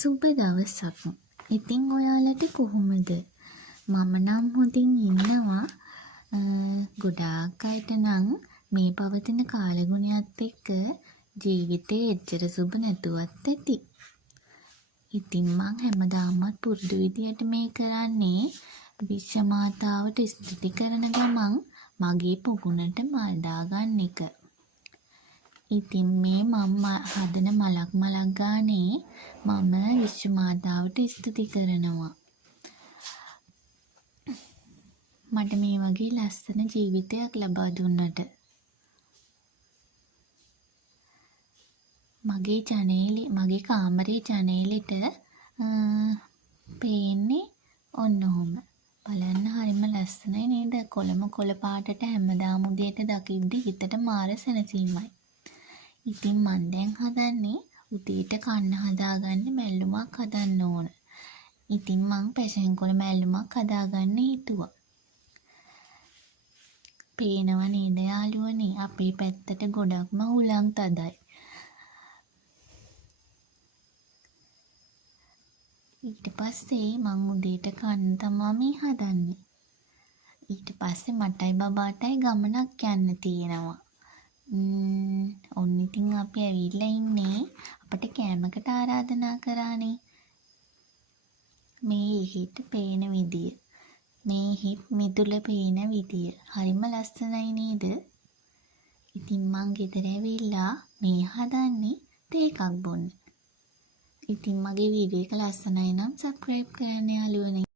සුබ දවසක්. ඉතින් ඔයාලට කොහොමද? මම නම් හොඳින් ඉන්නවා. ගොඩාක් අයට නම් මේ පවතින කාලගුණයත් එක්ක ජීවිතේ එච්චර සුබ නැතුවත් ඇති. ඉතින් මං හැමදාමත් පුරුදු විදියට මේ කරන්නේ විශ්ව මාතාවට ස්තුති කරන ගමන් මගේ පොකුණට මල් දාගන්න එක. ඉතින් මේ මම හදන මලක් ගානේ මම විශ්ව මාතාවට ස්තුති කරනවා. මට මේ වගේ ලස්සන ජීවිතයක් ලබා දුන්නට. මගේ කාමරේ ජනේලෙට පේන්නේ ඔන්න ඔහොම. බලන්න හරිම ලස්සනයි නේද? කොළ පාටට හැමදාම උදේට දකිද්දි හිතට මාර සැනසීමයි. ඉතින් මං දැන් හදන්නේ උදේට කන්න හදාගන්න මැල්ලුමක් හදන්න ඕන. ඉතින් මං පැෂන් කොළ මැල්ලුමක් හදාගන්න හිතුවා. පේනව නේද යාළුවනේ අපේ පැත්තට ගොඩක්ම හුළං තදයි. ඊට පස්සේ මං උදේට කන්න තමා මේ හදන්නේ. ඊට පස්සේ මටයි බබාටයි ගමනක් යන්න තියෙනවා. ඔන්න ඉතින් අපි ඇවිල්ලා ඉන්නේ අපට කෑමකට ආරාධනා කරානේ. මේ හිට පේන විදිය. මේ හිත් මිදුල පේන විදිය. හරිම ලස්සනයි නේද? ඉතින් මං ගෙදර ඇවිල්ලා මේ හදන්නේ තේ එකක් බොන්න. ඉතින් මගේ වීඩියෝ එක ලස්සනයි නම් සබ්ස්ක්‍රයිබ් කරන්න යාළුවනේ.